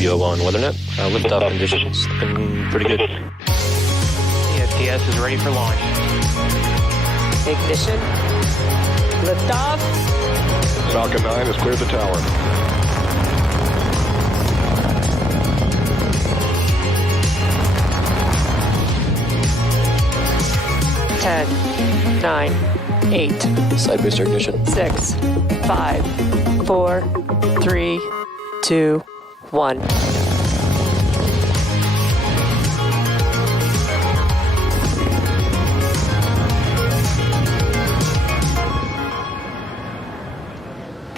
LWO1 WeatherNet. Liftoff conditions looking pretty good. ESPS is ready for launch. Ignition. Liftoff. Falcon 9 has cleared the tower. Ten, 9, 8. Side booster ignition. 6, 5, 4, 3, 2, 1.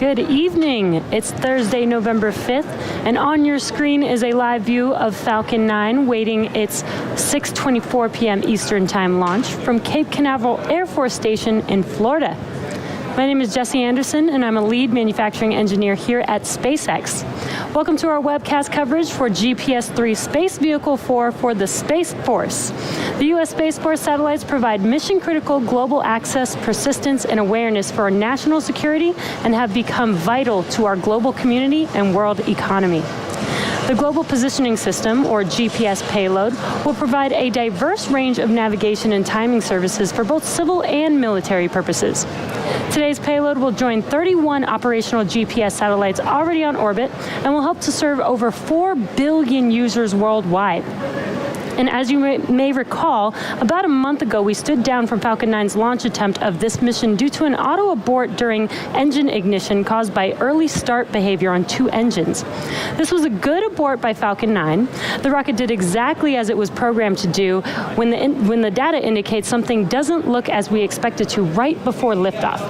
Good evening. It's Thursday, November 5th, and on your screen is a live view of Falcon 9 waiting its 6:24 p.m. Eastern Time launch from Cape Canaveral Air Force Station in Florida. My name is Jesse Anderson, and I'm a lead manufacturing engineer here at SpaceX. Welcome to our webcast coverage for GPS-3 Space Vehicle 4 for the Space Force. The U.S. Space Force satellites provide mission-critical global access, persistence, and awareness for our national security and have become vital to our global community and world economy. The Global Positioning System, or GPS payload, will provide a diverse range of navigation and timing services for both civil and military purposes. Today's payload will join 31 operational GPS satellites already on orbit and will help to serve over 4 billion users worldwide. And as you may recall, about a month ago, we stood down from Falcon 9's launch attempt of this mission due to an auto abort during engine ignition caused by early start behavior on 2 engines. This was a good abort by Falcon 9. The rocket did exactly as it was programmed to do when the data indicates something doesn't look as we expect it to right before liftoff.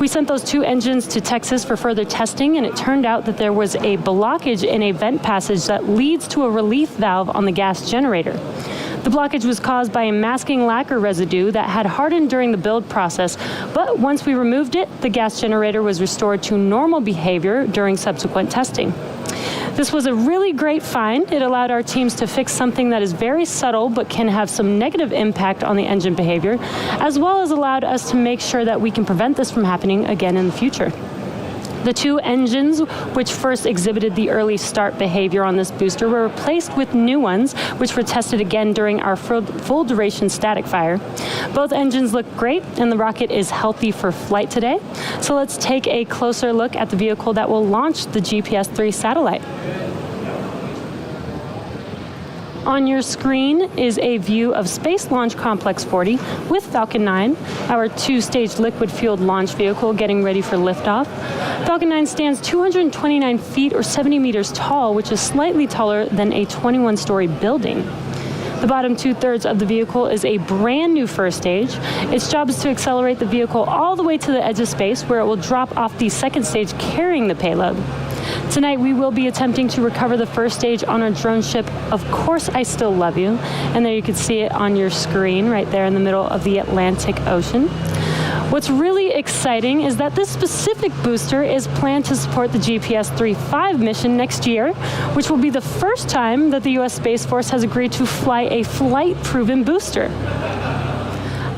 We sent those 2 engines to Texas for further testing, and it turned out that there was a blockage in a vent passage that leads to a relief valve on the gas generator. The blockage was caused by a masking lacquer residue that had hardened during the build process, but once we removed it, the gas generator was restored to normal behavior during subsequent testing. This was a really great find. It allowed our teams to fix something that is very subtle but can have some negative impact on the engine behavior, as well as allowed us to make sure that we can prevent this from happening again in the future. The 2 engines, which first exhibited the early start behavior on this booster, were replaced with new ones, which were tested again during our full duration static fire. Both engines look great, and the rocket is healthy for flight today. So let's take a closer look at the vehicle that will launch the GPS-3 satellite. On your screen is a view of Space Launch Complex 40 with Falcon 9, our 2-stage liquid-fueled launch vehicle getting ready for liftoff. Falcon 9 stands 229 feet or 70 meters tall, which is slightly taller than a 21-story building. The bottom 2/3 of the vehicle is a brand new first stage. Its job is to accelerate the vehicle all the way to the edge of space, where it will drop off the second stage carrying the payload. Tonight we will be attempting to recover the first stage on our drone ship, Of Course I Still Love You, and there you can see it on your screen right there in the middle of the Atlantic Ocean. What's really exciting is that this specific booster is planned to support the GPS-3-5 mission next year, which will be the first time that the U.S. Space Force has agreed to fly a flight-proven booster.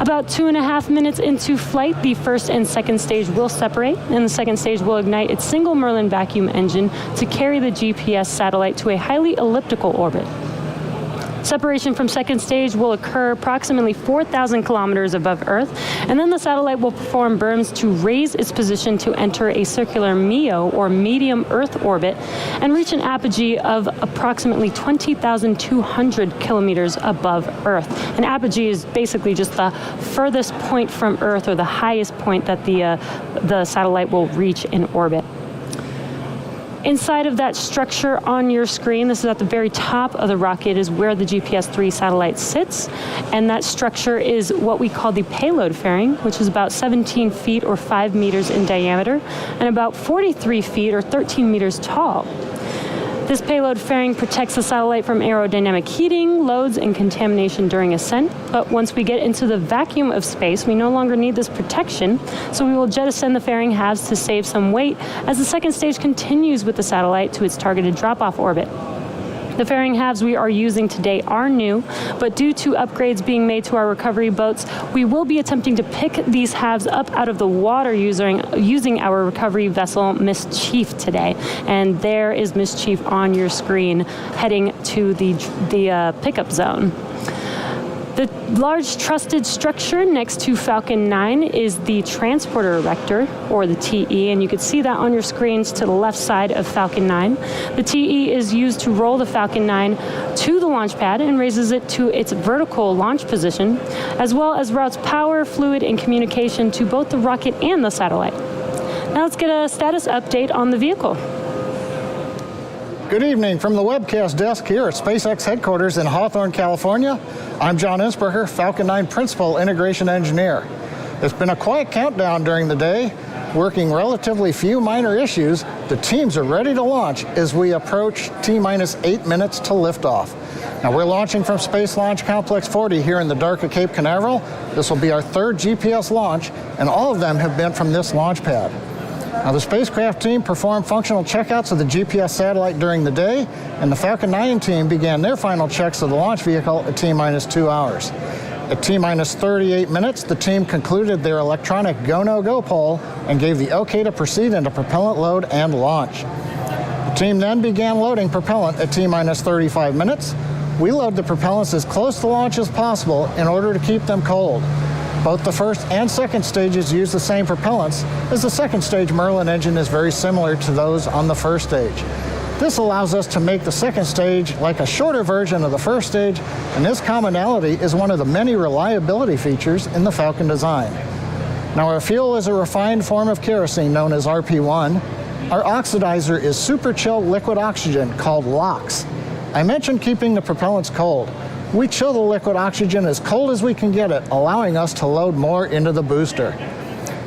About 2.5 minutes into flight, the first and second stage will separate, and the second stage will ignite its single Merlin vacuum engine to carry the GPS satellite to a highly elliptical orbit. Separation from second stage will occur approximately 4,000 kilometers above Earth, and then the satellite will perform berms to raise its position to enter a circular MEO, or medium Earth orbit, and reach an apogee of approximately 20,200 kilometers above Earth. An apogee is basically just the furthest point from Earth, or the highest point that the satellite will reach in orbit. Inside of that structure on your screen, this is at the very top of the rocket, is where the GPS-3 satellite sits, and that structure is what we call the payload fairing, which is about 17 feet or 5 meters in diameter and about 43 feet or 13 meters tall. This payload fairing protects the satellite from aerodynamic heating, loads, and contamination during ascent. But once we get into the vacuum of space, we no longer need this protection, so we will jettison the fairing halves to save some weight as the second stage continues with the satellite to its targeted drop-off orbit. The fairing halves we are using today are new, but due to upgrades being made to our recovery boats, we will be attempting to pick these halves up out of the water using our recovery vessel, Miss Chief, today. And there is Miss Chief on your screen, heading to the pickup zone. The large trusted structure next to Falcon 9 is the transporter erector, or the TE, and you can see that on your screens to the left side of Falcon 9. The TE is used to roll the Falcon 9 to the launch pad and raises it to its vertical launch position, as well as routes power, fluid, and communication to both the rocket and the satellite. Now let's get a status update on the vehicle. Good evening from the webcast desk here at SpaceX headquarters in Hawthorne, California. I'm John Insberger, Falcon 9 Principal Integration Engineer. It's been a quiet countdown during the day, working relatively few minor issues, the teams are ready to launch as we approach T-minus 8 minutes to liftoff. Now we're launching from Space Launch Complex 40 here in the dark of Cape Canaveral. This will be our third GPS launch, and all of them have been from this launch pad. Now the spacecraft team performed functional checkouts of the GPS satellite during the day, and the Falcon 9 team began their final checks of the launch vehicle at T-minus 2 hours. At T-minus 38 minutes, the team concluded their electronic go-no-go poll and gave the okay to proceed into propellant load and launch. The team then began loading propellant at T-minus 35 minutes. We load the propellants as close to launch as possible in order to keep them cold. Both the first and second stages use the same propellants, as the second stage Merlin engine is very similar to those on the first stage. This allows us to make the second stage like a shorter version of the first stage, and this commonality is one of the many reliability features in the Falcon design. Now our fuel is a refined form of kerosene known as RP1. Our oxidizer is super chilled liquid oxygen called LOX. I mentioned keeping the propellants cold. We chill the liquid oxygen as cold as we can get it, allowing us to load more into the booster.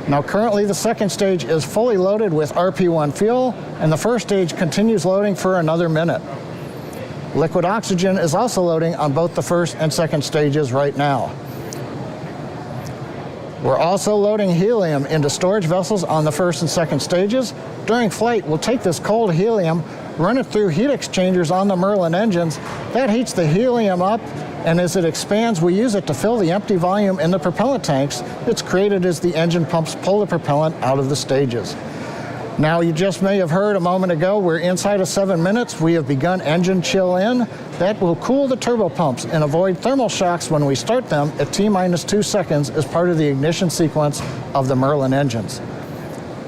Now currently the second stage is fully loaded with RP1 fuel, and the first stage continues loading for another minute. Liquid oxygen is also loading on both the first and second stages right now. We're also loading helium into storage vessels on the first and second stages. During flight, we'll take this cold helium, run it through heat exchangers on the Merlin engines. That heats the helium up, and as it expands, we use it to fill the empty volume in the propellant tanks that's created as the engine pumps pull the propellant out of the stages. Now, you just may have heard a moment ago, we're inside of 7 minutes. We have begun engine chill in. That will cool the turbopumps and avoid thermal shocks when we start them at T-minus 2 seconds as part of the ignition sequence of the Merlin engines.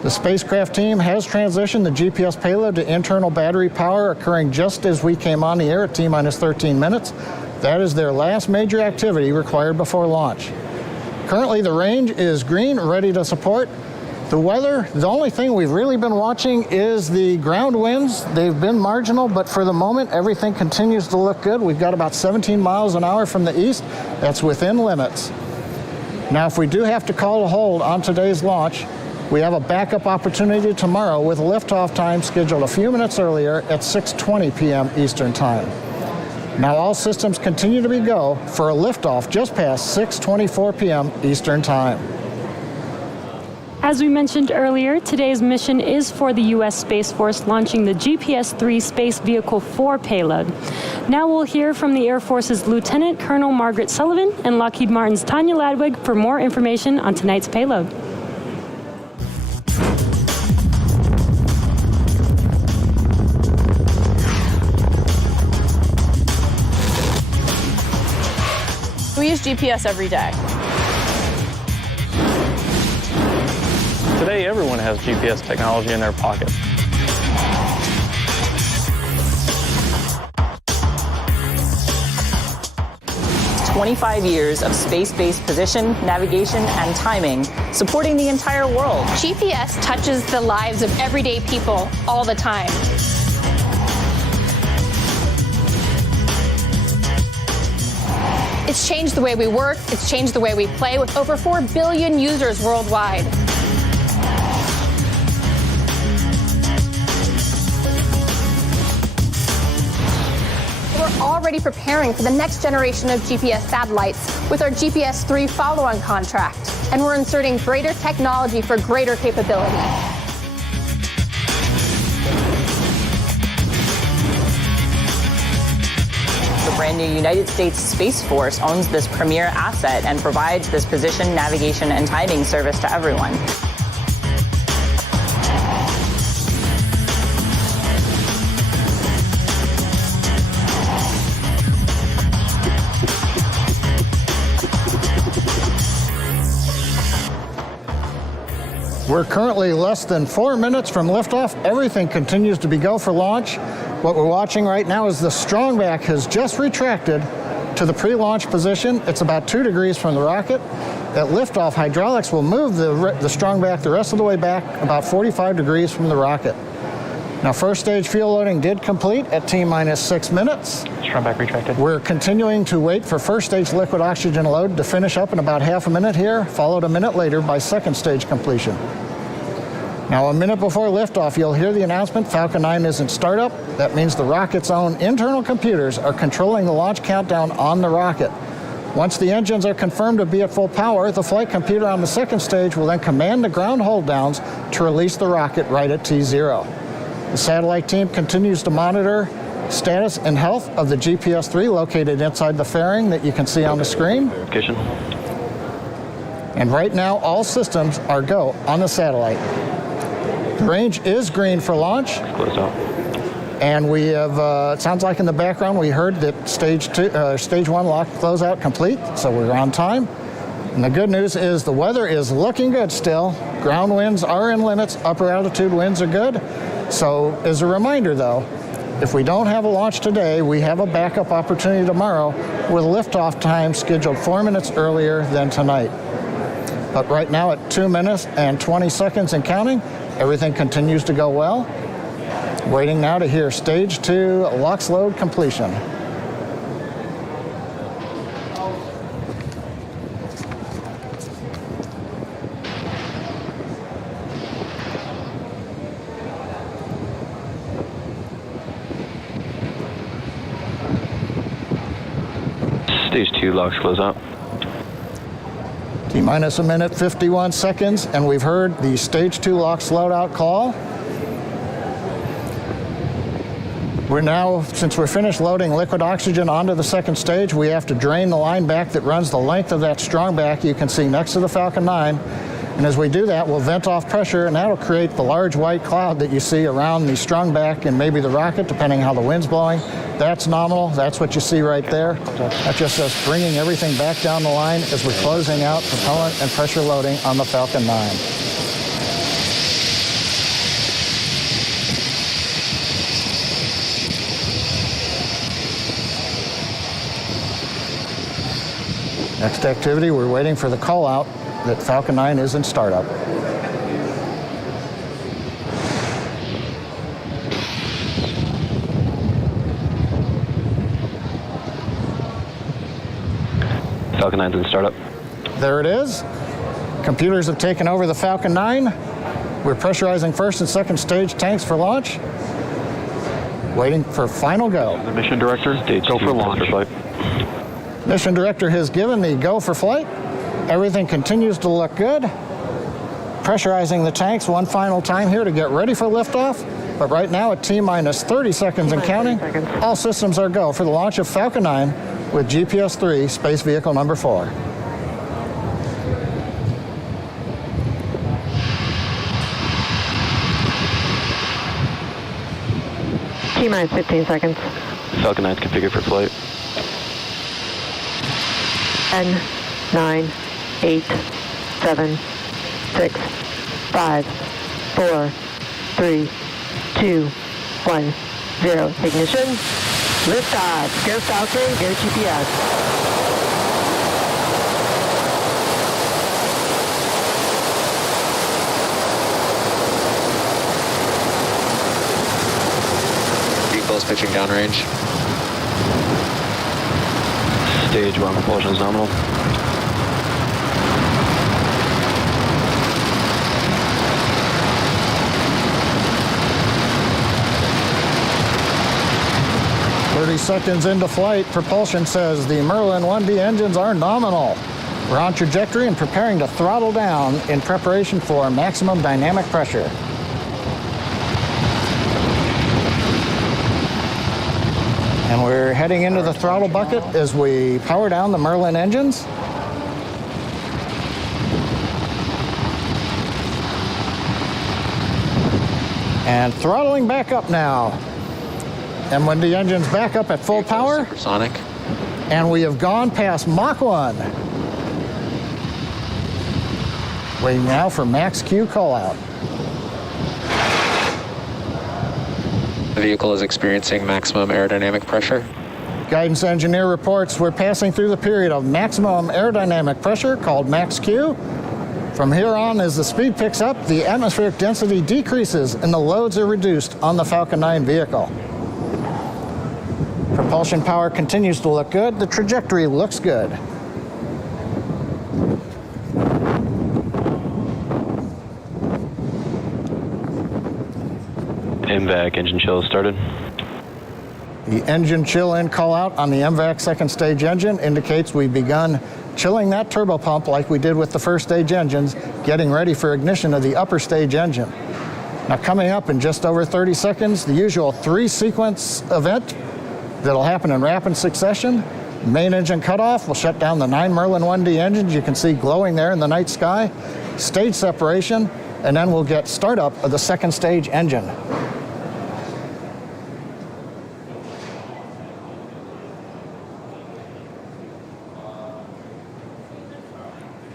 The spacecraft team has transitioned the GPS payload to internal battery power, occurring just as we came on the air at T-minus 13 minutes. That is their last major activity required before launch. Currently, the range is green, ready to support. The weather, the only thing we've really been watching is the ground winds. They've been marginal, but for the moment, everything continues to look good. We've got about 17 miles an hour from the east. That's within limits. Now, if we do have to call a hold on today's launch, we have a backup opportunity tomorrow with liftoff time scheduled a few minutes earlier at 6:20 p.m. Eastern Time. Now all systems continue to be go for a liftoff just past 6:24 p.m. Eastern Time. As we mentioned earlier, today's mission is for the U.S. Space Force launching the GPS-3 Space Vehicle 4 payload. Now we'll hear from the Air Force's Lieutenant Colonel Margaret Sullivan and Lockheed Martin's Tanya Ladwig for more information on tonight's payload. We use GPS every day. Today, everyone has GPS technology in their pocket. It's 25 years of space-based position, navigation, and timing, supporting the entire world. GPS touches the lives of everyday people all the time. It's changed the way we work, it's changed the way we play, with over 4 billion users worldwide. We're already preparing for the next generation of GPS satellites with our GPS-3 follow-on contract, and we're inserting greater technology for greater capability. The brand new United States Space Force owns this premier asset and provides this position, navigation, and timing service to everyone. We're currently less than 4 minutes from liftoff. Everything continues to be go for launch. What we're watching right now is the strongback has just retracted to the pre-launch position. It's about 2 degrees from the rocket. At liftoff, hydraulics will move the strongback the rest of the way back about 45 degrees from the rocket. Now, first stage fuel loading did complete at T-minus 6 minutes. Strongback retracted. We're continuing to wait for first stage liquid oxygen load to finish up in about half a minute here, followed a minute later by second stage completion. Now, a minute before liftoff, you'll hear the announcement Falcon 9 is in startup. That means the rocket's own internal computers are controlling the launch countdown on the rocket. Once the engines are confirmed to be at full power, the flight computer on the second stage will then command the ground hold downs to release the rocket right at T0. The satellite team continues to monitor status and health of the GPS-3 located inside the fairing that you can see on the screen. Verification. And right now, all systems are go on the satellite. The range is green for launch. Close out. And we have, it sounds like in the background, we heard that stage 1 lock closeout complete, so we're on time. And the good news is the weather is looking good still. Ground winds are in limits, upper altitude winds are good. So as a reminder though, if we don't have a launch today, we have a backup opportunity tomorrow with liftoff time scheduled 4 minutes earlier than tonight. But right now at 2 minutes and 20 seconds and counting, everything continues to go well. Waiting now to hear stage 2 LOX load completion. Stage 2 LOX close out. T-minus a minute, 51 seconds, and we've heard the stage 2 LOX loadout call. We're now, since we're finished loading liquid oxygen onto the second stage, we have to drain the line back that runs the length of that strong back you can see next to the Falcon 9. And as we do that, we'll vent off pressure, and that'll create the large white cloud that you see around the strong back and maybe the rocket, depending how the wind's blowing. That's nominal. That's what you see right there. That's just us bringing everything back down the line as we're closing out propellant and pressure loading on the Falcon 9. Next activity, we're waiting for the call out that Falcon 9 is in startup. Falcon 9's in startup. There it is. Computers have taken over the Falcon 9. We're pressurizing first and second stage tanks for launch. Waiting for final go. The mission director, stage go for launch. Mission director has given the go for flight. Everything continues to look good. Pressurizing the tanks one final time here to get ready for liftoff. But right now at T-minus 30 seconds and counting, all systems are go for the launch of Falcon 9 with GPS-3 Space Vehicle number 4. T-minus 15 seconds. Falcon 9's configured for flight. 10, 9, 8, 7, 6, 5, 4, 3, 2, 1, 0. Ignition. Liftoff. Go Falcon. Go GPS. Vehicles pitching downrange. Stage 1 propulsion is nominal. Seconds into flight, propulsion says the Merlin 1B engines are nominal. We're on trajectory and preparing to throttle down in preparation for maximum dynamic pressure. And we're heading into the throttle bucket as we power down the Merlin engines. And throttling back up now. And when the engine's back up at full power, supersonic. And we have gone past Mach 1. Waiting now for Max Q call out. The vehicle is experiencing maximum aerodynamic pressure. Guidance engineer reports we're passing through the period of maximum aerodynamic pressure called Max Q. From here on, as the speed picks up, the atmospheric density decreases and the loads are reduced on the Falcon 9 vehicle. Propulsion power continues to look good. The trajectory looks good. MVAC engine chill started. The engine chill in call out on the MVAC second stage engine indicates we've begun chilling that turbopump like we did with the first stage engines, getting ready for ignition of the upper stage engine. Now coming up in just over 30 seconds, the usual 3-sequence event that'll happen in rapid succession. Main engine cutoff will shut down the 9 Merlin 1D engines you can see glowing there in the night sky. Stage separation, and then we'll get startup of the second stage engine.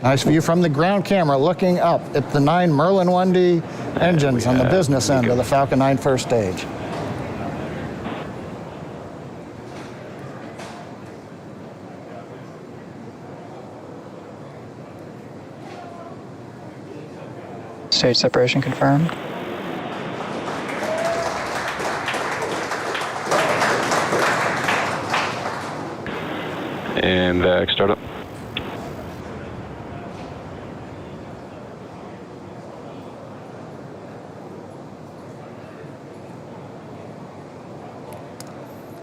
Nice view from the ground camera looking up at the 9 Merlin 1D engines on the business end of the Falcon 9 first stage. Stage separation confirmed. And MVAC startup.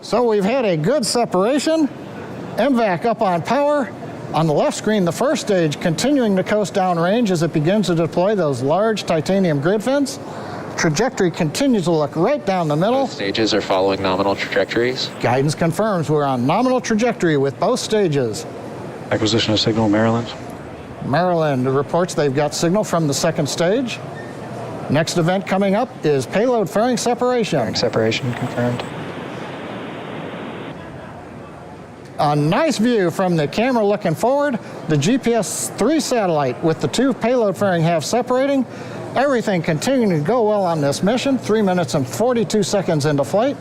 So we've had a good separation. MVAC up on power. On the left screen, the first stage continuing to coast downrange as it begins to deploy those large titanium grid fins. Trajectory continues to look right down the middle. Both stages are following nominal trajectories. Guidance confirms we're on nominal trajectory with both stages. Acquisition of signal, Maryland. Maryland reports they've got signal from the second stage. Next event coming up is payload fairing separation. Fairing separation confirmed. A nice view from the camera looking forward. The GPS-3 satellite with the 2 payload fairing halves separating. Everything continuing to go well on this mission. 3 minutes and 42 seconds into flight.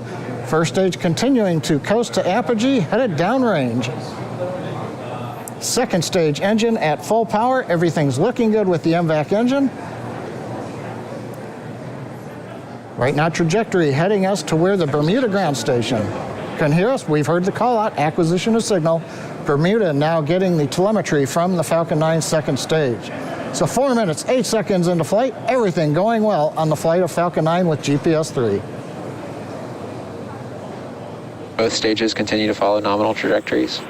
First stage continuing to coast to apogee, headed downrange. Second stage engine at full power. Everything's looking good with the MVAC engine. Right now, trajectory heading us to where the Bermuda ground station can hear us. We've heard the call out, acquisition of signal. Bermuda now getting the telemetry from the Falcon 9 second stage. So 4 minutes, 8 seconds into flight, everything going well on the flight of Falcon 9 with GPS-3. Both stages continue to follow nominal trajectories.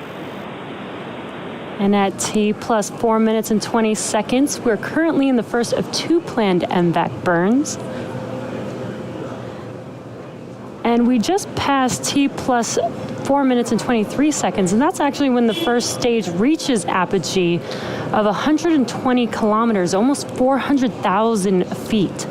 And at T plus 4 minutes and 20 seconds, we're currently in the first of 2 planned MVAC burns. And we just passed T plus 4 minutes and 23 seconds, and that's actually when the first stage reaches apogee of 120 kilometers, almost 400,000 feet.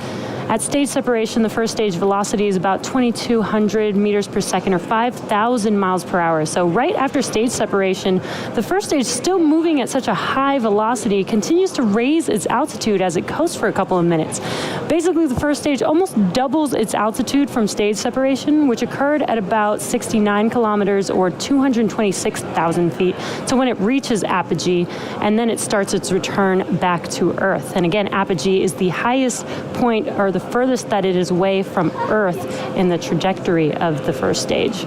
At stage separation, the first stage velocity is about 2,200 meters per second, or 5,000 miles per hour. So right after stage separation, the first stage, still moving at such a high velocity, continues to raise its altitude as it coasts for a couple of minutes. Basically, the first stage almost doubles its altitude from stage separation, which occurred at about 69 kilometers, or 226,000 feet. So when it reaches apogee, and then it starts its return back to Earth. And again, apogee is the highest point, or the furthest that it is away from Earth in the trajectory of the first stage.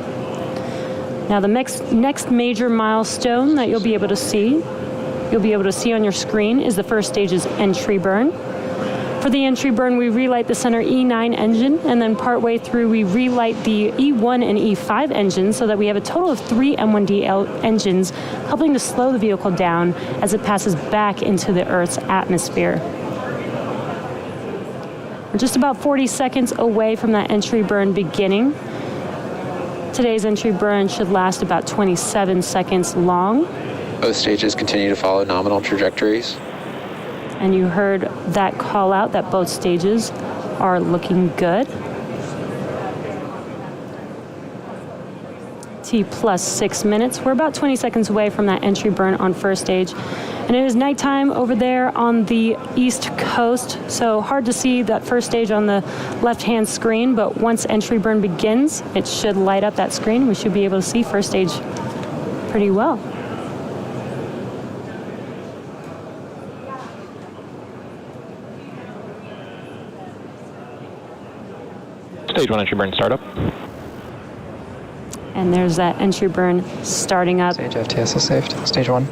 Now the next major milestone that you'll be able to see on your screen is the first stage's entry burn. For the entry burn, we relight the center E9 engine, and then partway through we relight the E1 and E5 engines, so that we have a total of 3 M1D engines, helping to slow the vehicle down as it passes back into the Earth's atmosphere. We're just about 40 seconds away from that entry burn beginning. Today's entry burn should last about 27 seconds long. Both stages continue to follow nominal trajectories. And you heard that call out that both stages are looking good. T plus 6 minutes. We're about 20 seconds away from that entry burn on first stage. And it is nighttime over there on the East Coast, so hard to see that first stage on the left-hand screen, but once entry burn begins, it should light up that screen. We should be able to see first stage pretty well. Stage 1 entry burn startup. And there's that entry burn starting up. Stage FTS is saved. Stage 1.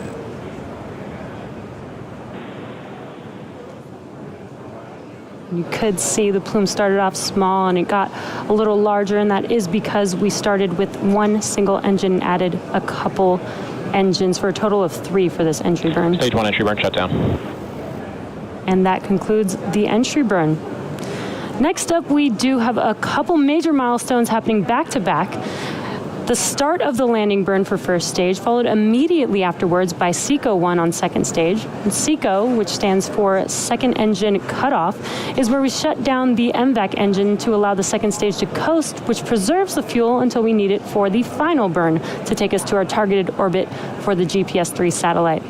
You could see the plume started off small and it got a little larger, and that is because we started with one single engine and added a couple engines for a total of 3 for this entry burn. Stage 1 entry burn shut down. And that concludes the entry burn. Next up, we do have a couple major milestones happening back to back. The start of the landing burn for first stage, followed immediately afterwards by SECO 1 on second stage. And SECO, which stands for second engine cutoff, is where we shut down the MVAC engine to allow the second stage to coast, which preserves the fuel until we need it for the final burn to take us to our targeted orbit for the GPS-3 satellite.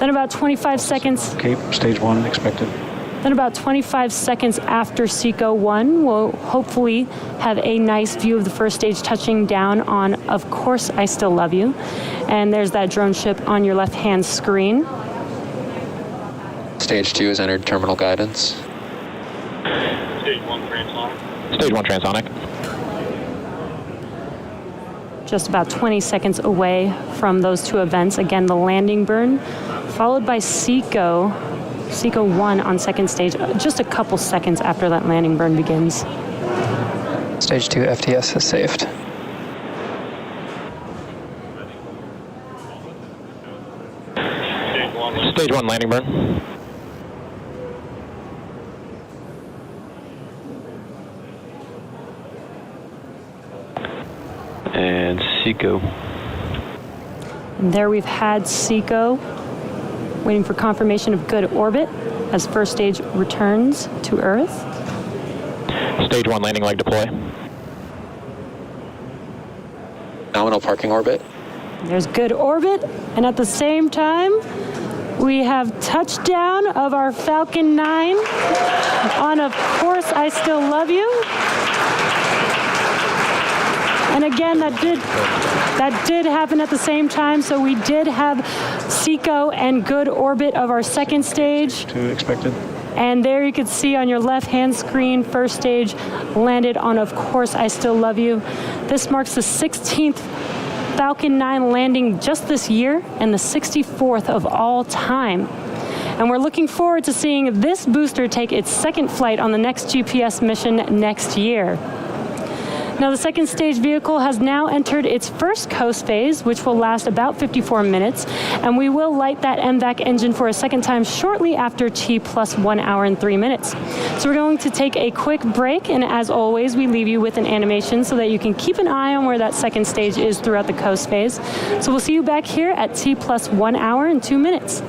Then about 25 seconds. Cape, stage 1 expected. Then about 25 seconds after SECO 1, we'll hopefully have a nice view of the first stage touching down on, of course, I Still Love You. And there's that drone ship on your left-hand screen. Stage 2 has entered terminal guidance. Stage 1 transonic. Stage 1 transonic. Just about 20 seconds away from those two events. Again, the landing burn, followed by SECO 1 on second stage, just a couple seconds after that landing burn begins. Stage 2 FTS is saved. Stage 1 landing burn. And SECO. And there we've had SECO waiting for confirmation of good orbit as first stage returns to Earth. Stage 1 landing leg deploy. Nominal parking orbit. There's good orbit, and at the same time, we have touchdown of our Falcon 9 on, of course, I Still Love You. And again, that did happen at the same time, so we did have SECO and good orbit of our second stage. 2 expected. And there you can see on your left-hand screen, first stage landed on, of course, I Still Love You. This marks the 16th Falcon 9 landing just this year and the 64th of all time. And we're looking forward to seeing this booster take its second flight on the next GPS mission next year. Now, the second stage vehicle has now entered its first coast phase, which will last about 54 minutes, and we will light that MVAC engine for a second time shortly after T plus 1 hour and 3 minutes. So we're going to take a quick break, and as always, we leave you with an animation so that you can keep an eye on where that second stage is throughout the coast phase. So we'll see you back here at T plus 1 hour and 2 minutes.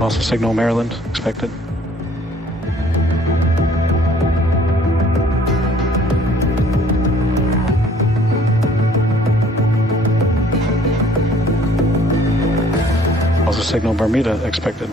Also signal Maryland expected. Also signal Bermuda expected.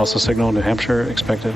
Also signal New Hampshire expected.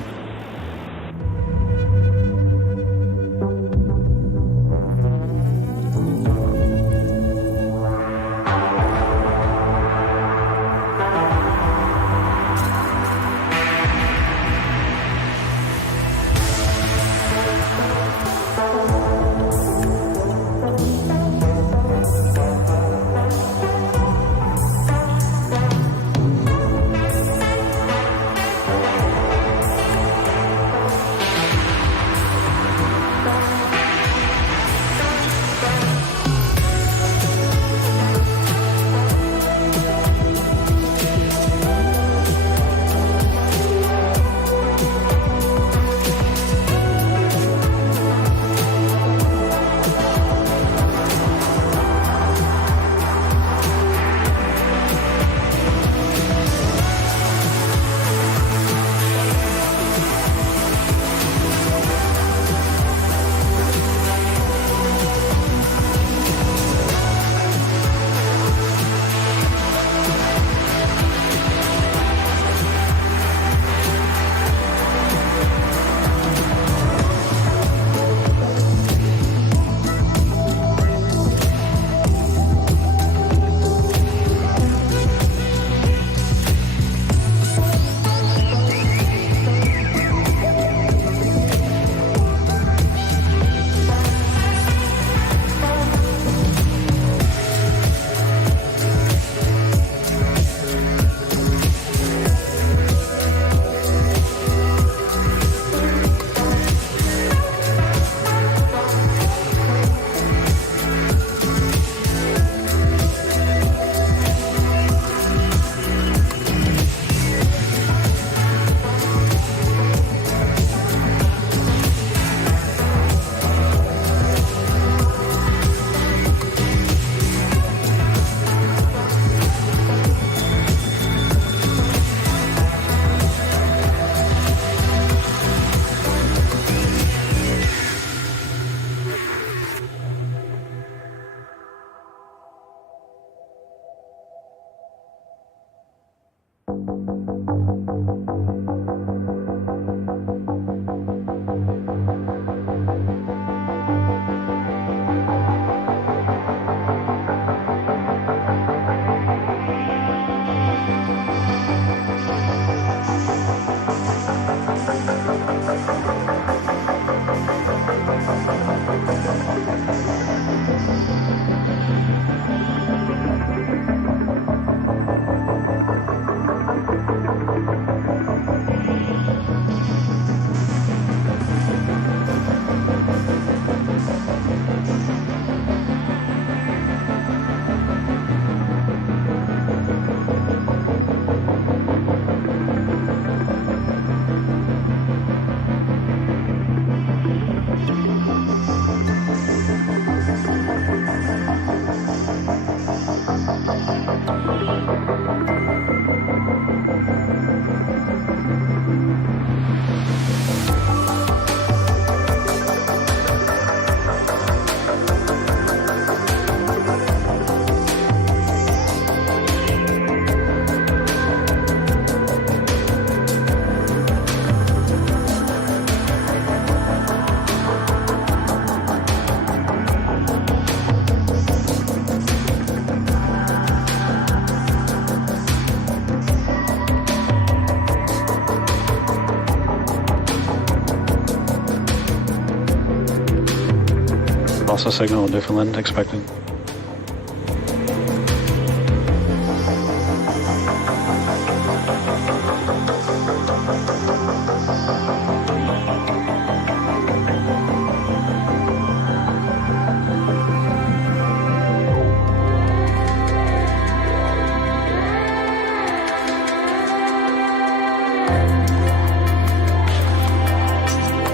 Also signal Newfoundland expected.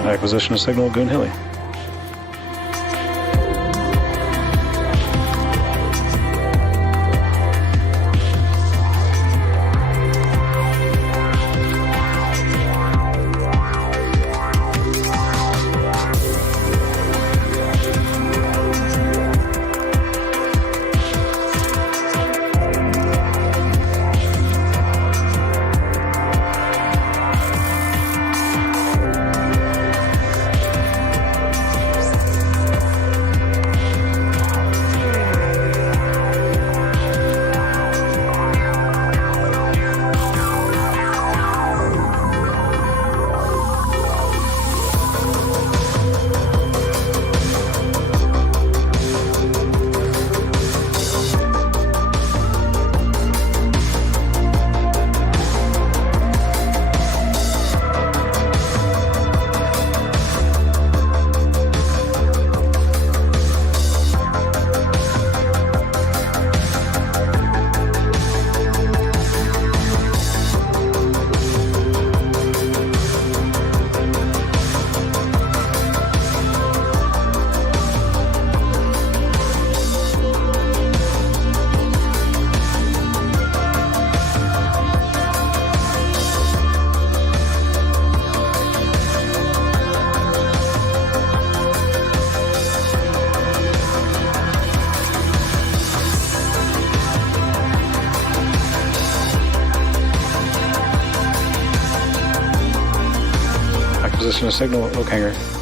Acquisition of signal Goon Hilly. Acquisition of signal at Oak Hangar.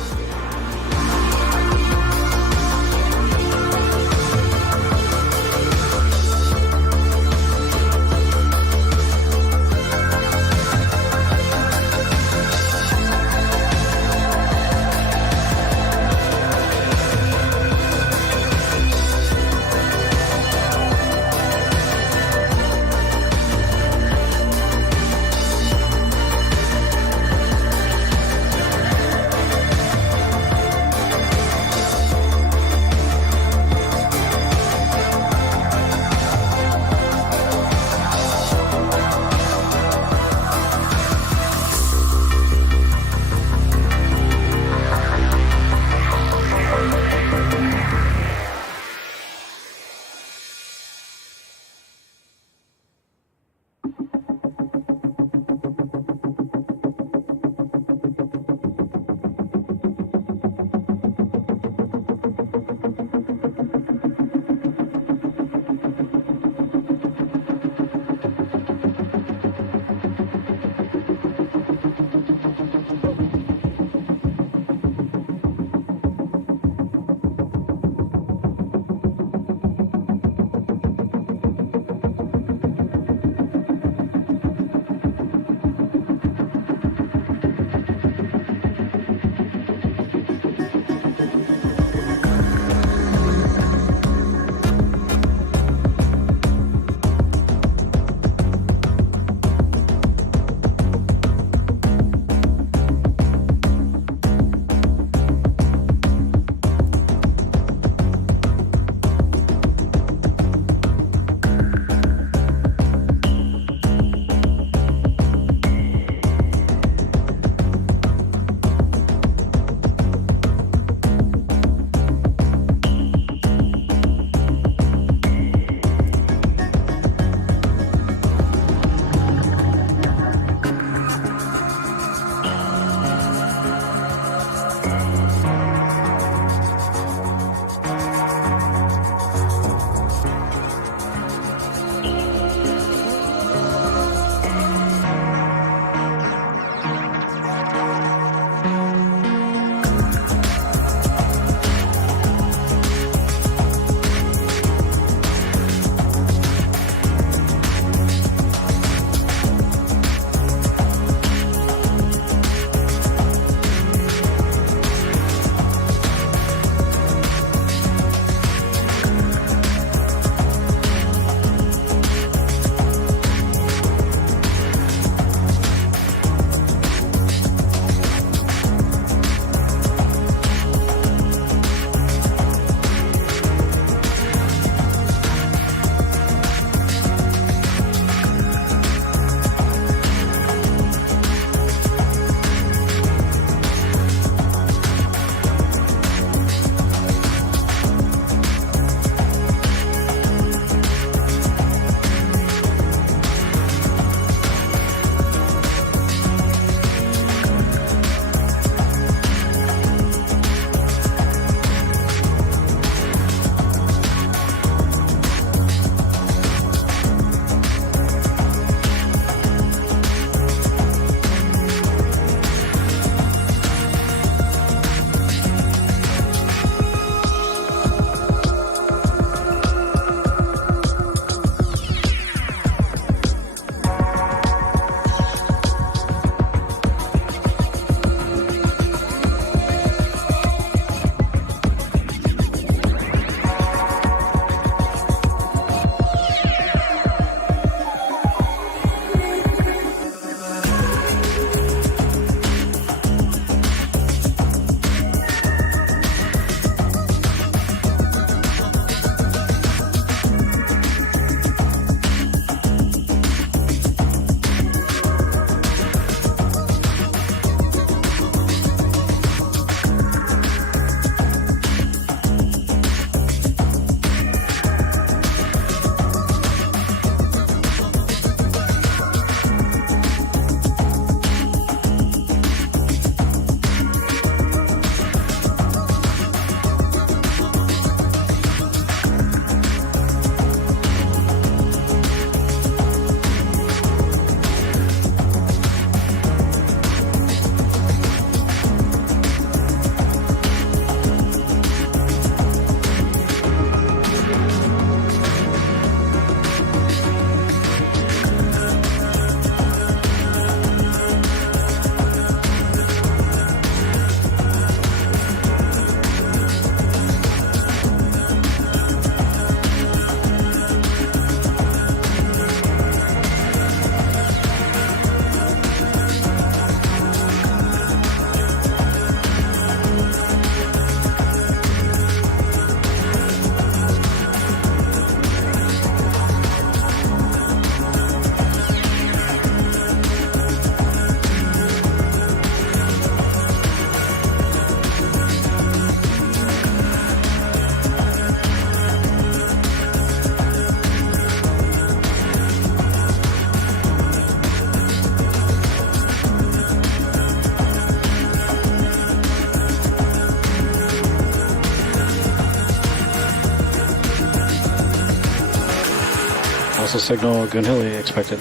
Also signal Goonhilly expected.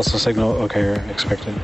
Also signal okay expected.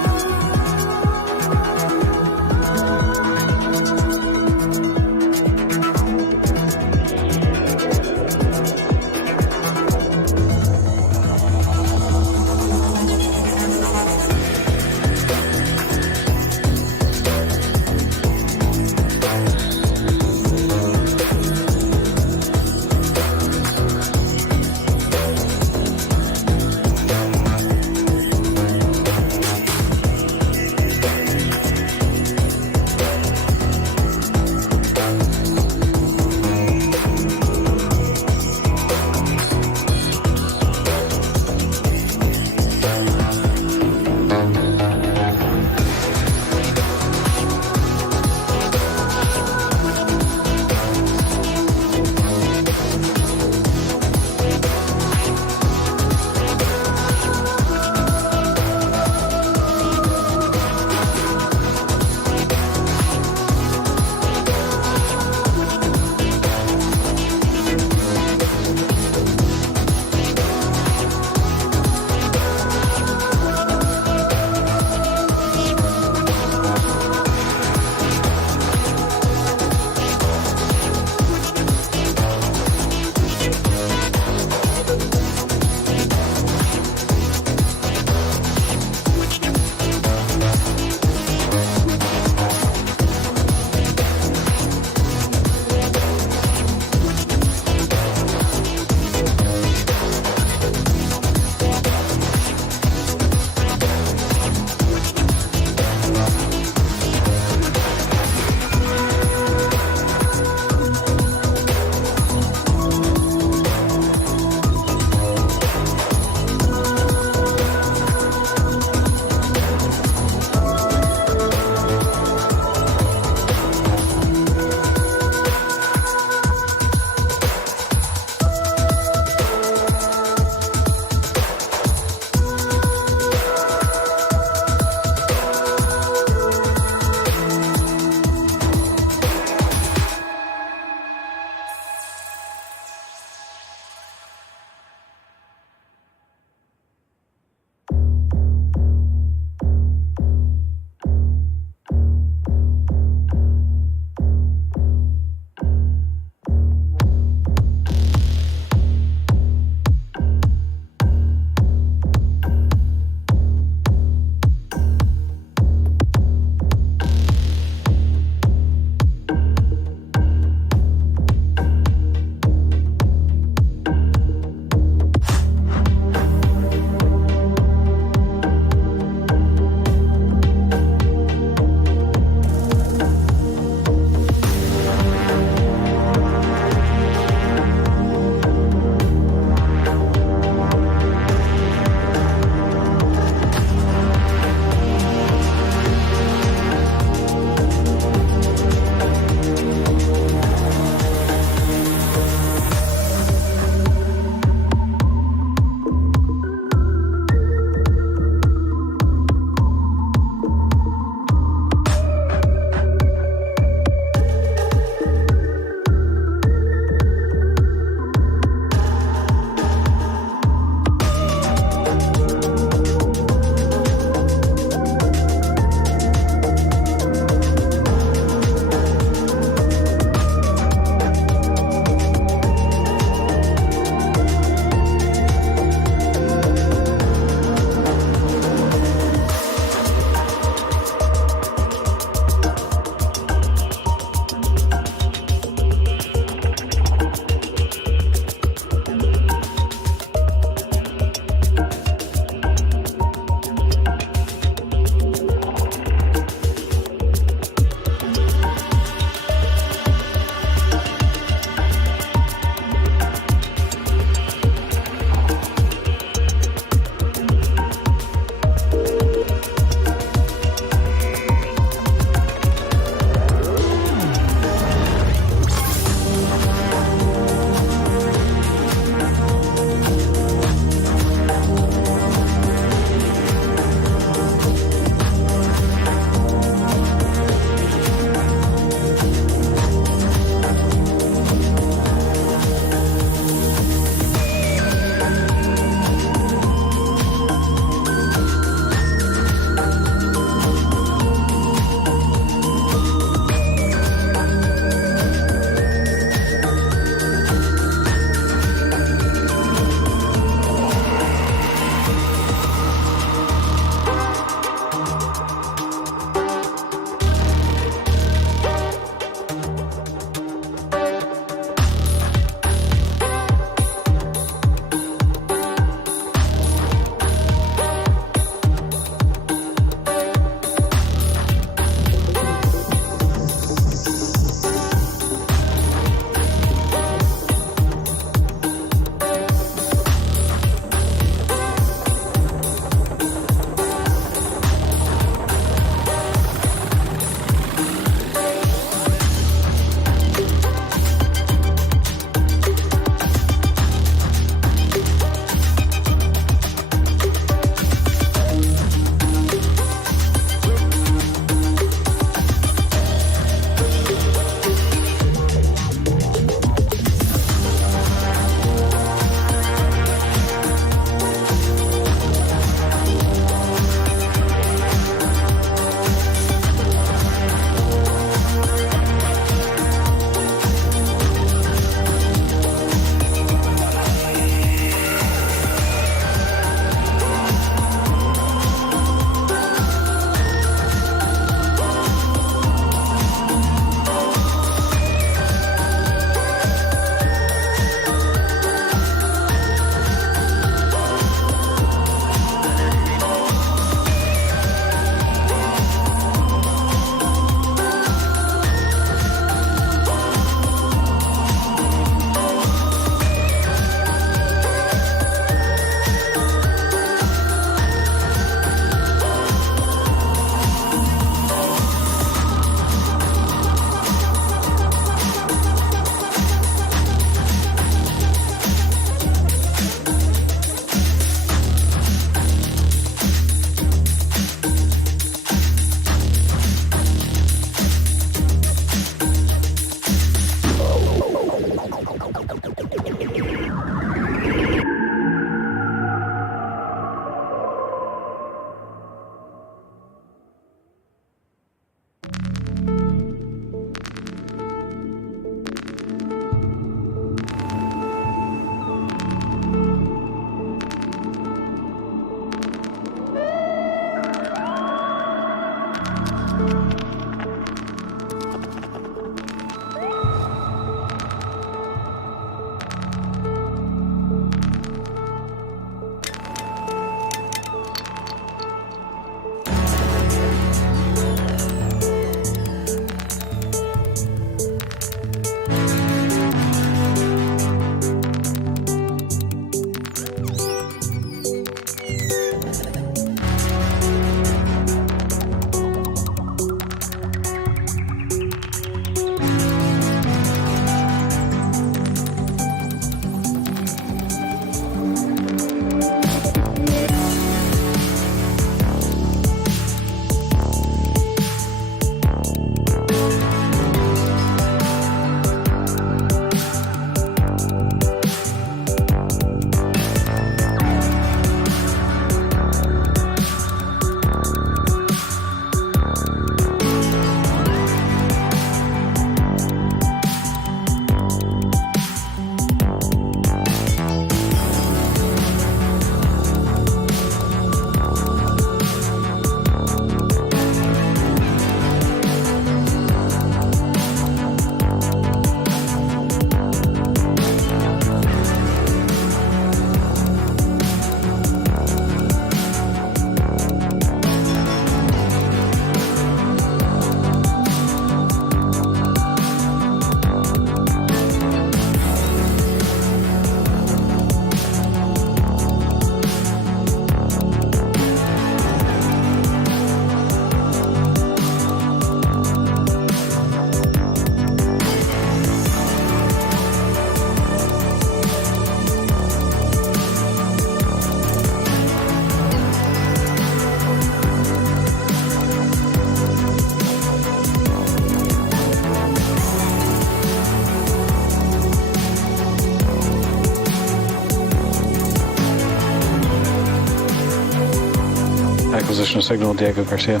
Positional signal, Diego Garcia.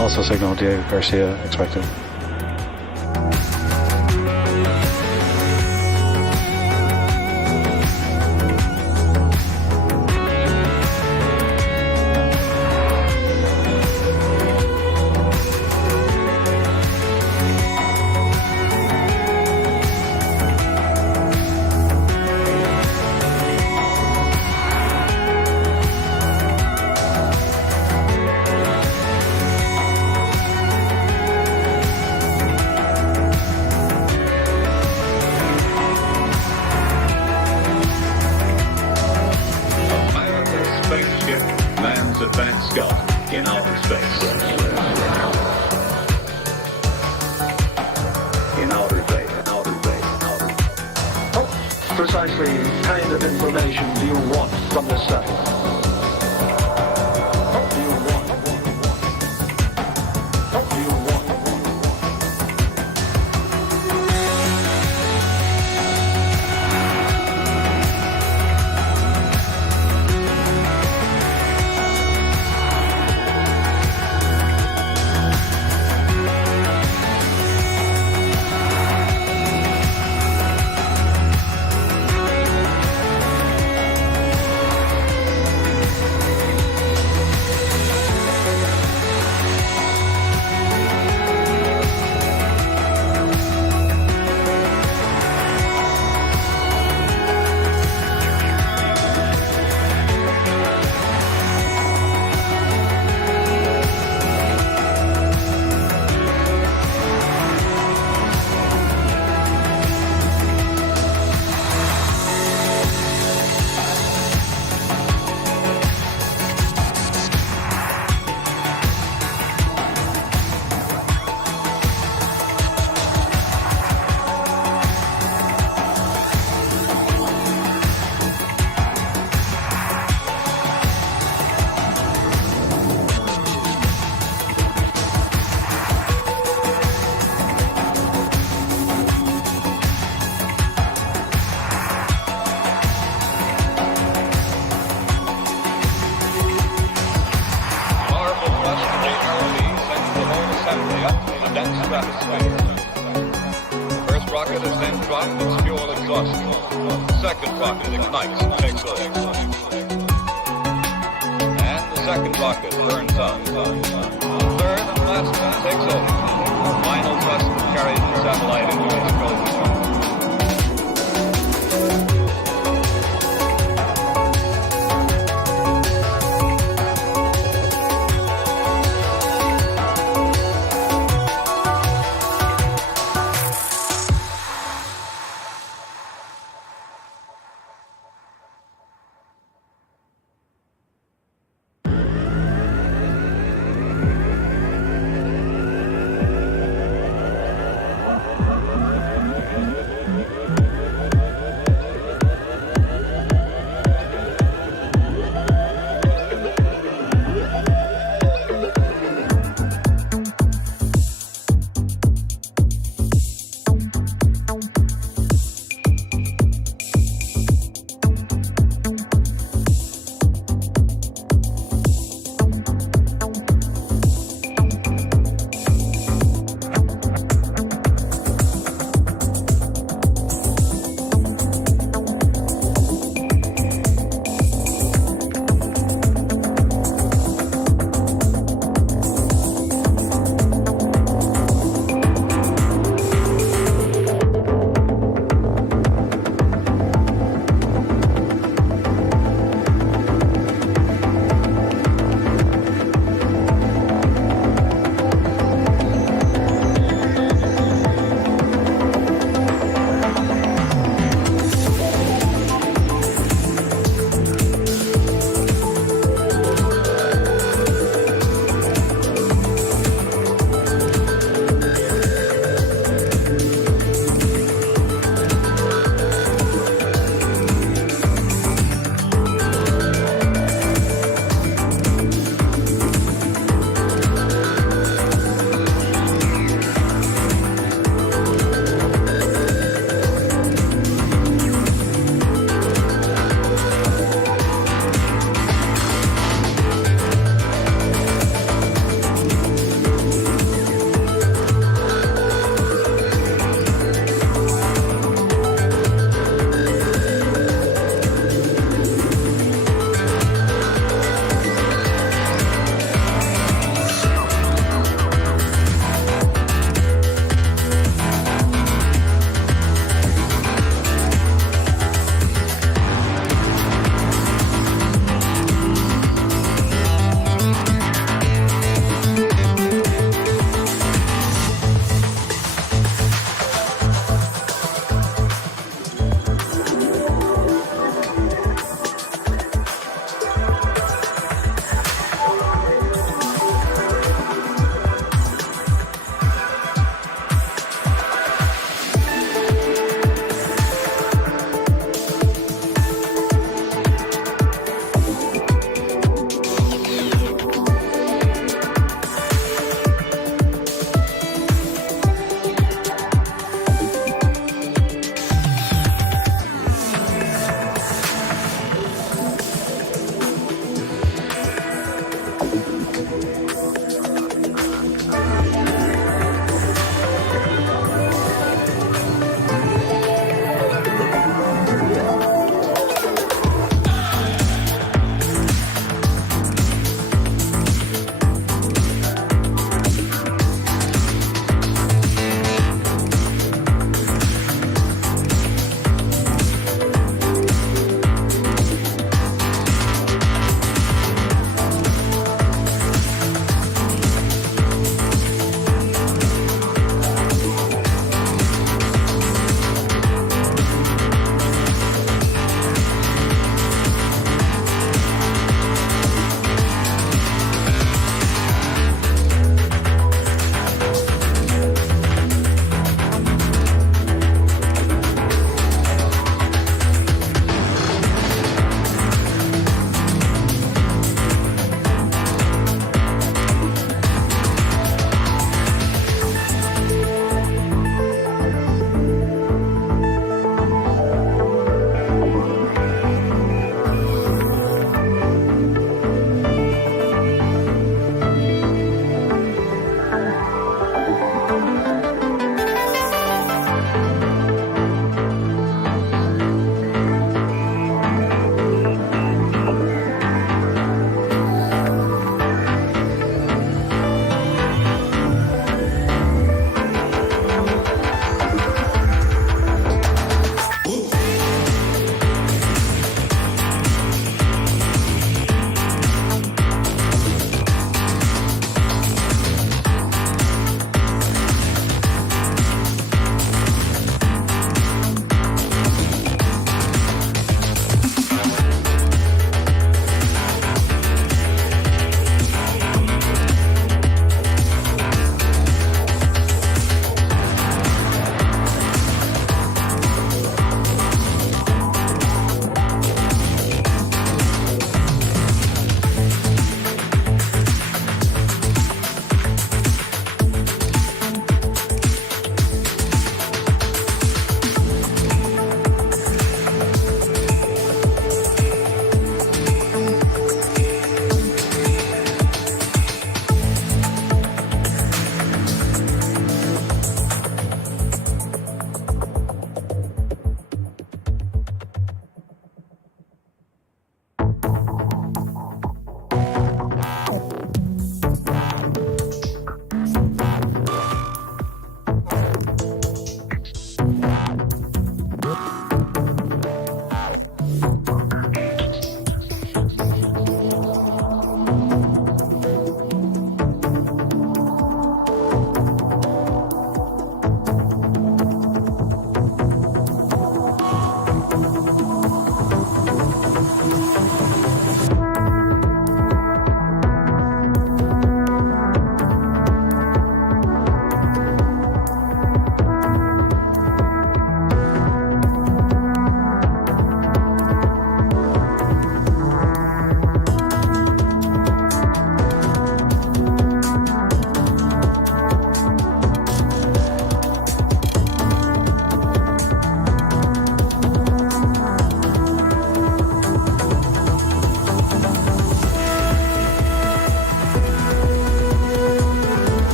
Also signal Diego Garcia expected. Advanced Scout in outer space. In outer space, outer space, outer space. What precisely kind of information do you want from the study? What do you want? What do you want? Second rocket ignites and takes off. And the second rocket burns on. The third and last one takes over. Final thrust carries the satellite into its closing orbit.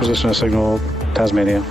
Position a signal, Tasmania.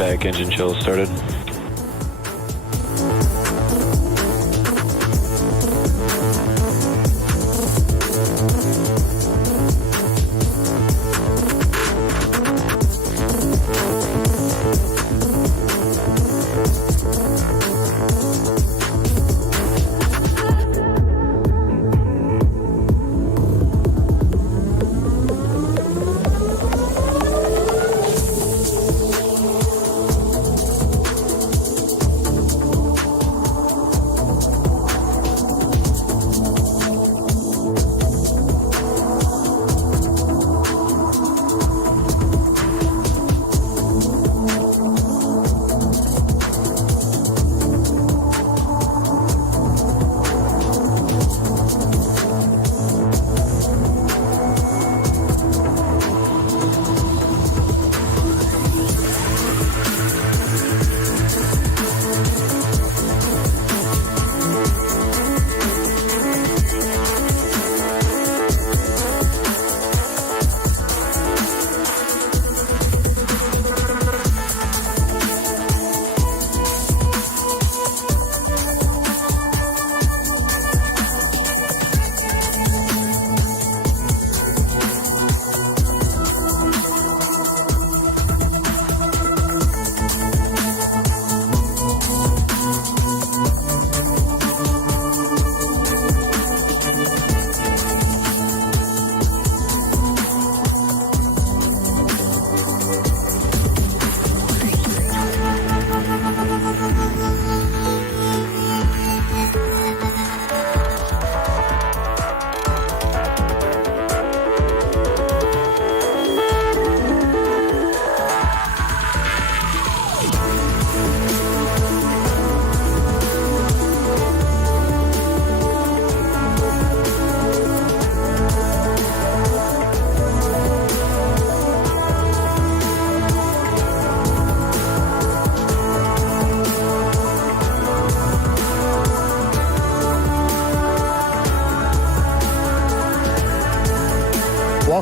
Vac engine chill started.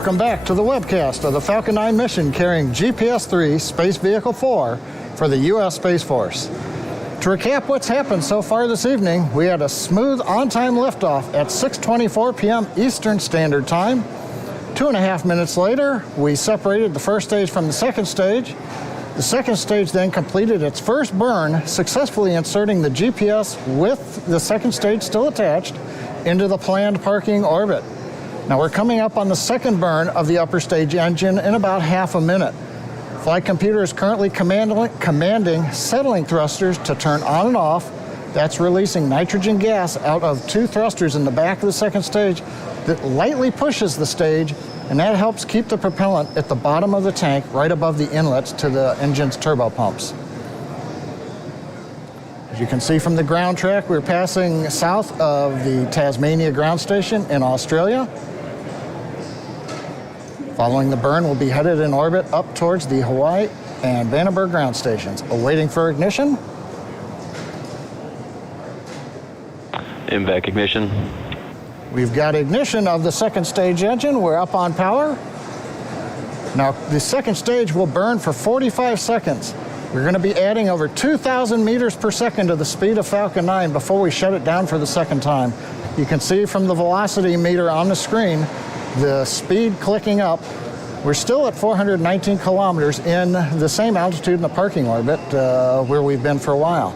Welcome back to the webcast of the Falcon 9 mission carrying GPS-3 Space Vehicle 4 for the U.S. Space Force. To recap what's happened so far this evening, we had a smooth on-time liftoff at 6:24 p.m. Eastern Standard Time. 2.5 minutes later, we separated the first stage from the second stage. The second stage then completed its first burn, successfully inserting the GPS with the second stage still attached into the planned parking orbit. Now we're coming up on the second burn of the upper stage engine in about half a minute. Flight computer is currently commanding settling thrusters to turn on and off. That's releasing nitrogen gas out of two thrusters in the back of the second stage that lightly pushes the stage, and that helps keep the propellant at the bottom of the tank right above the inlets to the engine's turbo pumps. As you can see from the ground track, we're passing south of the Tasmania ground station in Australia. Following the burn, we'll be headed in orbit up towards the Hawaii and Vandenberg ground stations, awaiting for ignition. MVAC ignition. We've got ignition of the second stage engine. We're up on power. Now, the second stage will burn for 45 seconds. We're going to be adding over 2,000 meters per second to the speed of Falcon 9 before we shut it down for the second time. You can see from the velocity meter on the screen the speed clicking up We're still at 419 kilometers in the same altitude in the parking orbit where we've been for a while.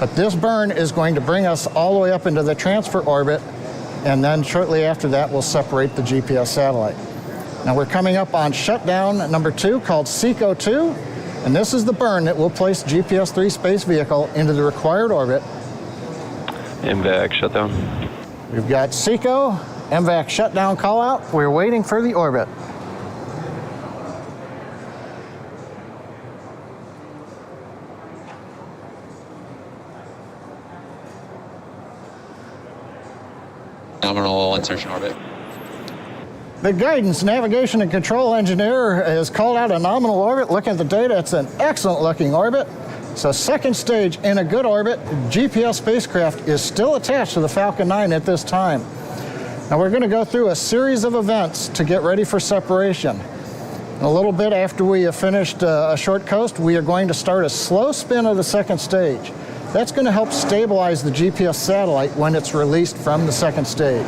But this burn is going to bring us all the way up into the transfer orbit, and then shortly after that, we'll separate the GPS satellite. Now we're coming up on shutdown number 2 called SECO 2, and this is the burn that will place GPS-3 space vehicle into the required orbit. MVAC shutdown. We've got SECO, MVAC shutdown call out. We're waiting for the orbit. Nominal insertion orbit. The guidance, navigation, and control engineer has called out a nominal orbit. Looking at the data, it's an excellent looking orbit. So second stage in a good orbit. GPS spacecraft is still attached to the Falcon 9 at this time. Now we're going to go through a series of events to get ready for separation. A little bit after we have finished a short coast, we are going to start a slow spin of the second stage. That's going to help stabilize the GPS satellite when it's released from the second stage.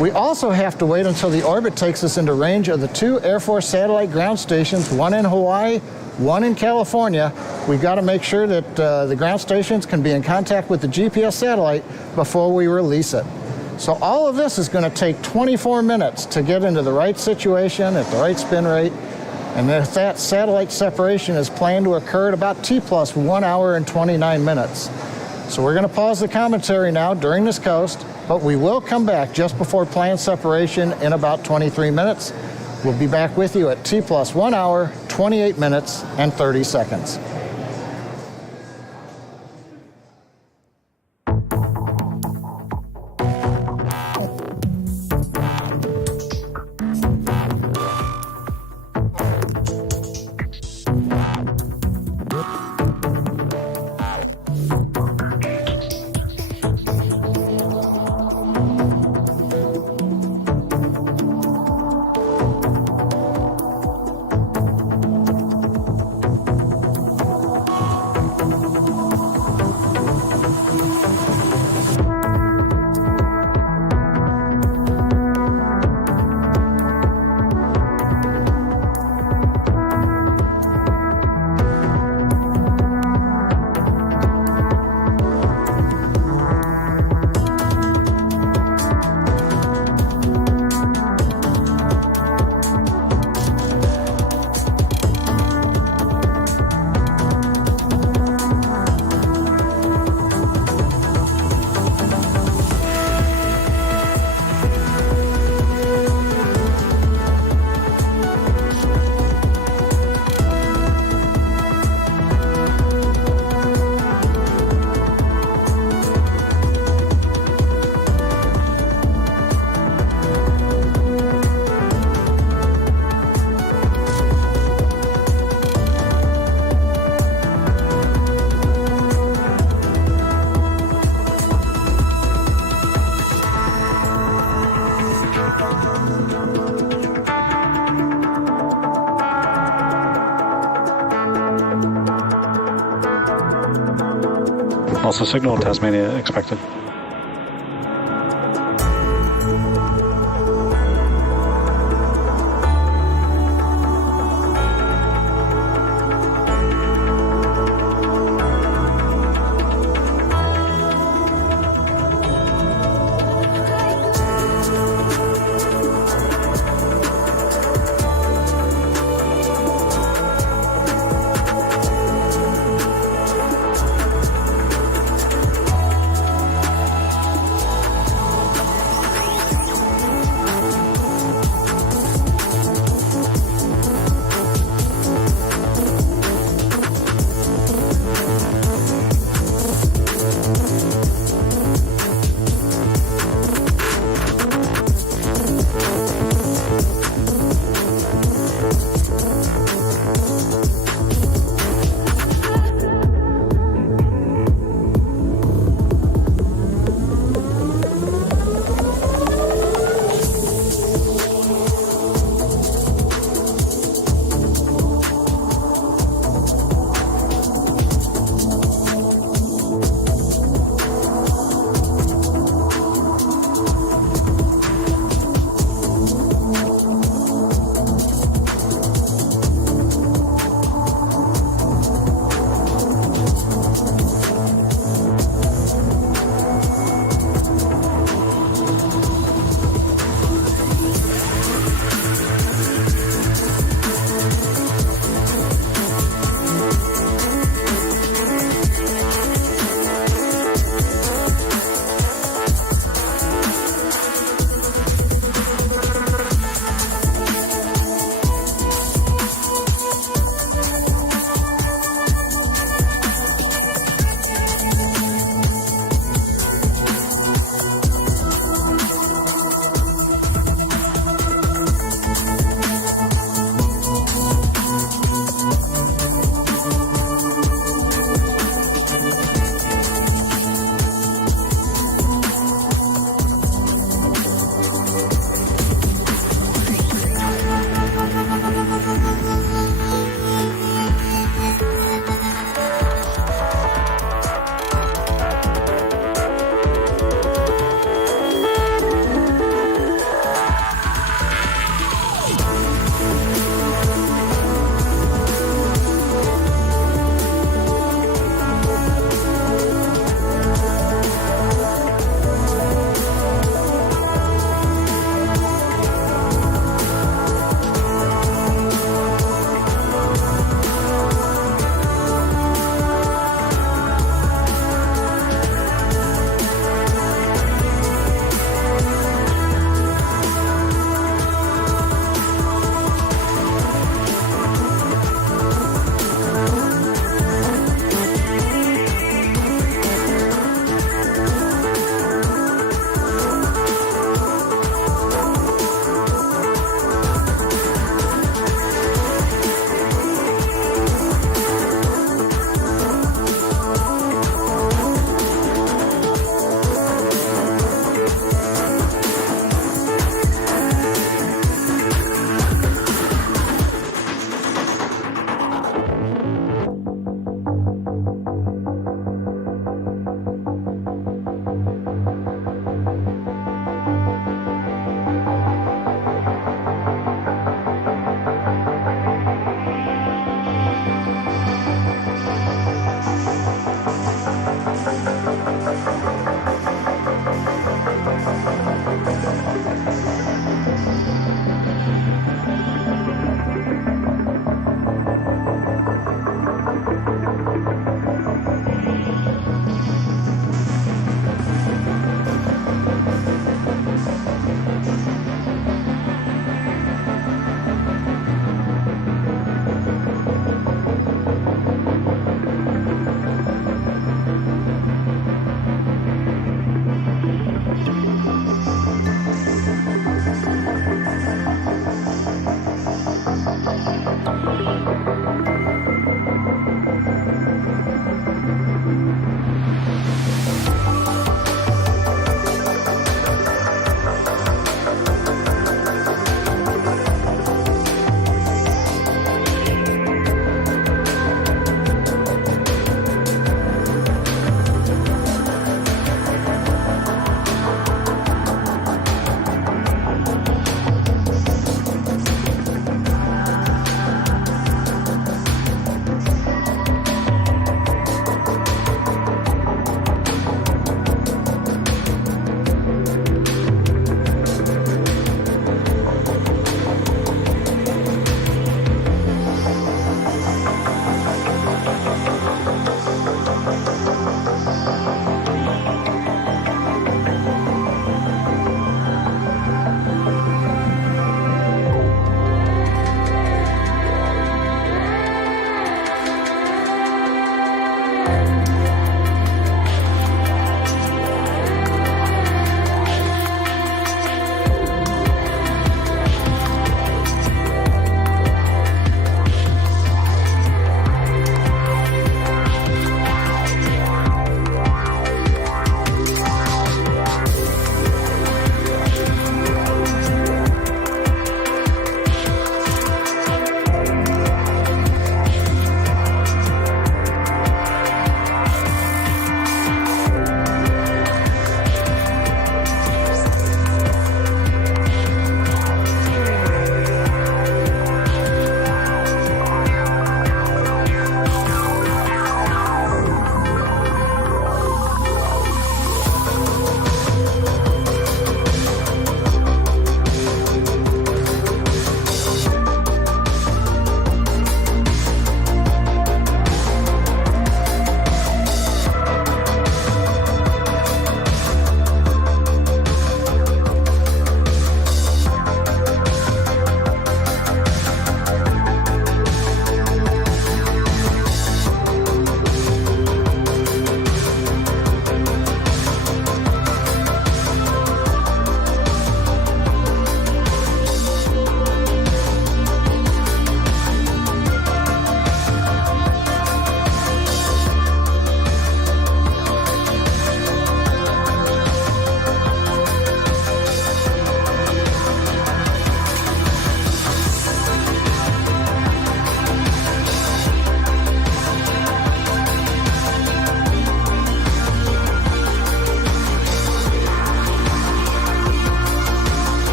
We also have to wait until the orbit takes us into range of the 2 Air Force satellite ground stations, one in Hawaii, one in California. We've got to make sure that the ground stations can be in contact with the GPS satellite before we release it. So all of this is going to take 24 minutes to get into the right situation at the right spin rate. And that satellite separation is planned to occur at about T+1 hour and 29 minutes. So we're going to pause the commentary now during this coast, but we will come back just before planned separation in about 23 minutes. We'll be back with you at T+1 hour, 28 minutes, and 30 seconds. Also signal Tasmania expected.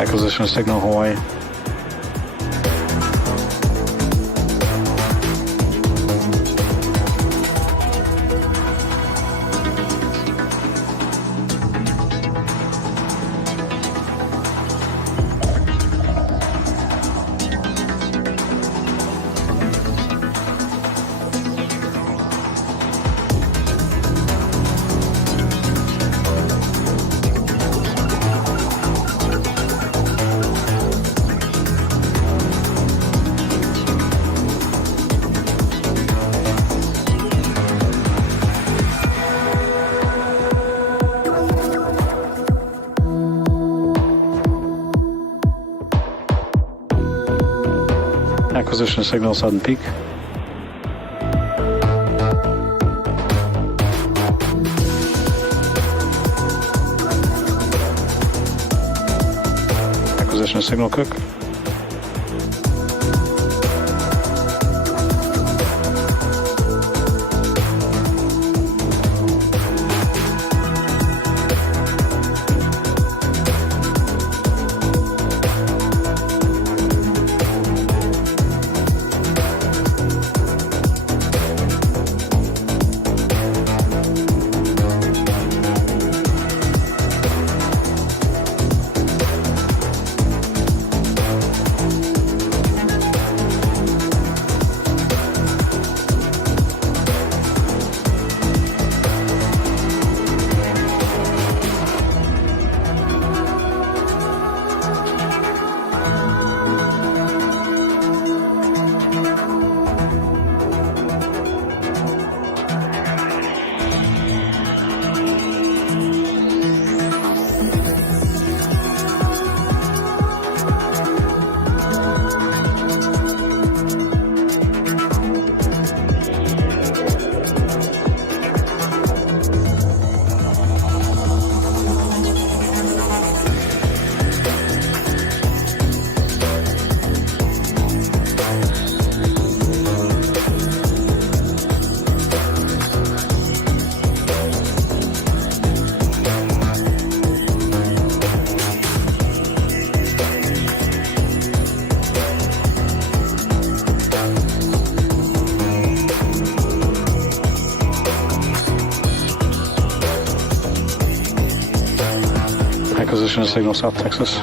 Acquisition signal Hawaii. Acquisition signal Southern Peak. Acquisition signal Cook. Acquisition signal South Texas.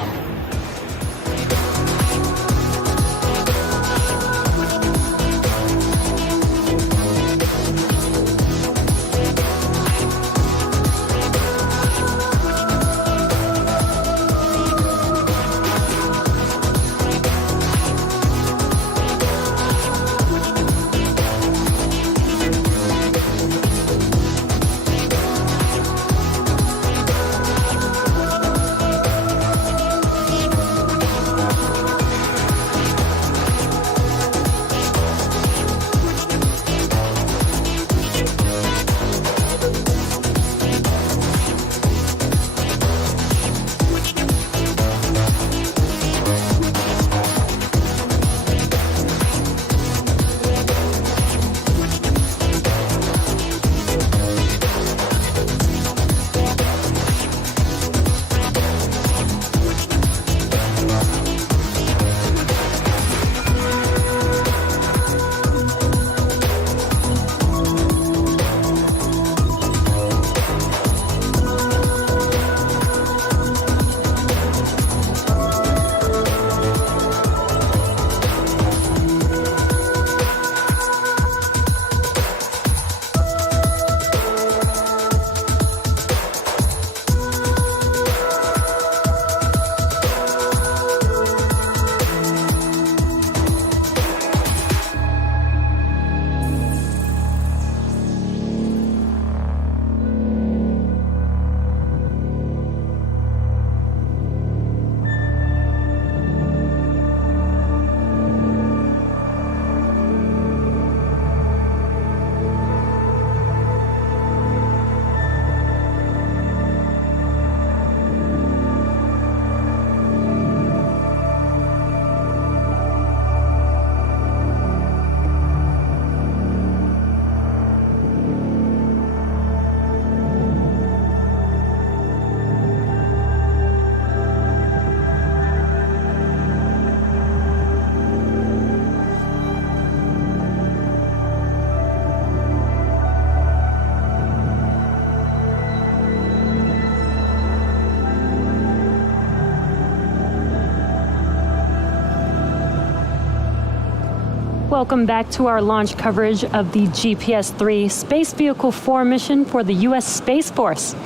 Welcome back to our launch coverage of the GPS-3 Space Vehicle 4 mission for the U.S. Space Force.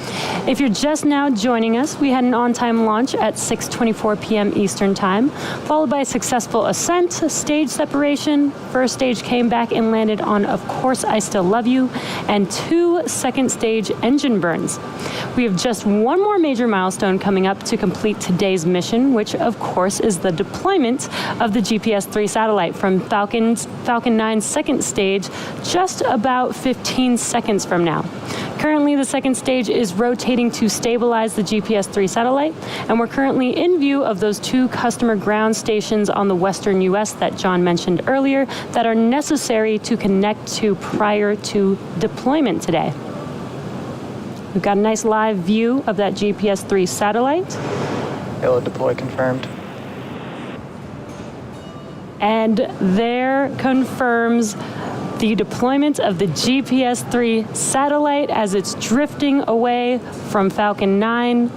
If you're just now joining us, we had an on-time launch at 6:24 p.m. Eastern Time, followed by a successful ascent, stage separation. First stage came back and landed on Of Course I Still Love You, and 2 second stage engine burns. We have just one more major milestone coming up to complete today's mission, which of course is the deployment of the GPS-3 satellite from Falcon 9's second stage, just about 15 seconds from now. Currently, the second stage is rotating to stabilize the GPS-3 satellite, and we're currently in view of those 2 customer ground stations on the western U.S. that John mentioned earlier that are necessary to connect to prior to deployment today. We've got a nice live view of that GPS-3 satellite. Payload deploy confirmed. And there confirms the deployment of the GPS-3 satellite as it's drifting away from Falcon 9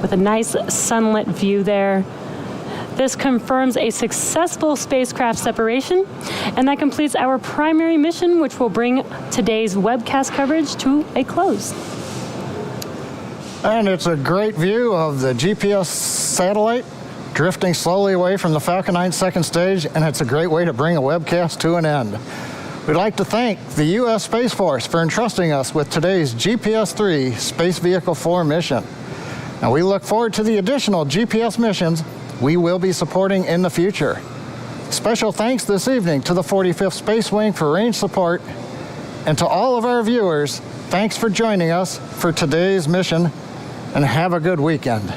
with a nice sunlit view there. This confirms a successful spacecraft separation, and that completes our primary mission, which will bring today's webcast coverage to a close. And it's a great view of the GPS satellite drifting slowly away from the Falcon 9 second stage, and it's a great way to bring a webcast to an end. We'd like to thank the U.S. Space Force for entrusting us with today's GPS-3 Space Vehicle 4 mission. Now, we look forward to the additional GPS missions we will be supporting in the future. Special thanks this evening to the 45th Space Wing for range support, and to all of our viewers, thanks for joining us for today's mission, and have a good weekend.